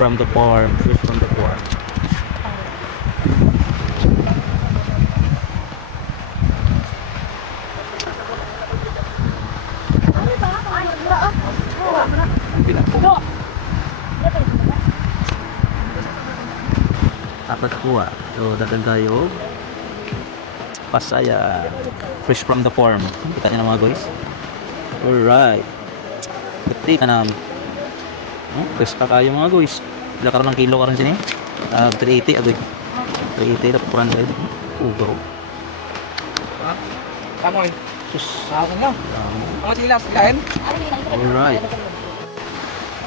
from the farm. Fish from the farm. Apat kuha. So, dagan tayo. Pasaya. Fish from the farm. Kita niyo na mga guys. Alright. Buti ka na. Fresh pa kayo mga guys. Bila karon ng kilo karon sini. 380 agoy. 380 na puran tayo. Bro. Kamoy. Sus. Ako na. Mga silas, lain. Alright.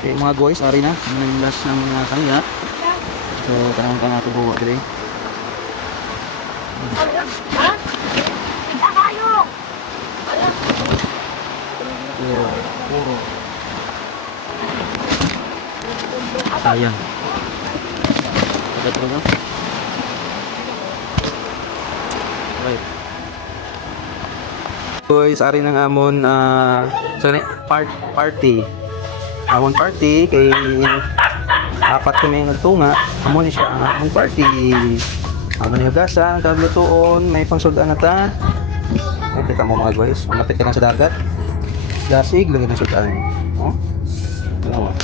Okay mga guys, ari na. Ang last ng kanya. So, tanong ka natin buwa today. Puro. Sayang. Ito na. Right. Guys, ari ng amon party. Amon party kay apat kami nagtunga. Amon siya amon party. Amon ni hugasan, kaglutuon, may pangsudan na ta. Ay, kita mo mga guys, malapit ka na sa dagat. Dasig lagi na sudan. Oh. Dalawa.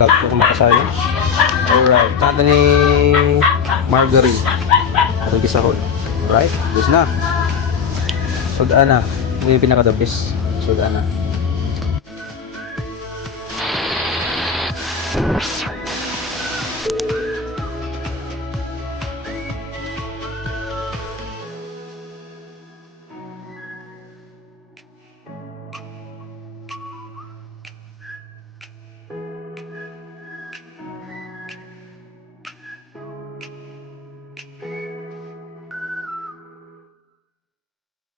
Lag ko makasayo. Alright, tanda ni margarine. Ito gisahod. Alright, gusto na. Sudan na. Ito yung pinaka the best. Sudan na.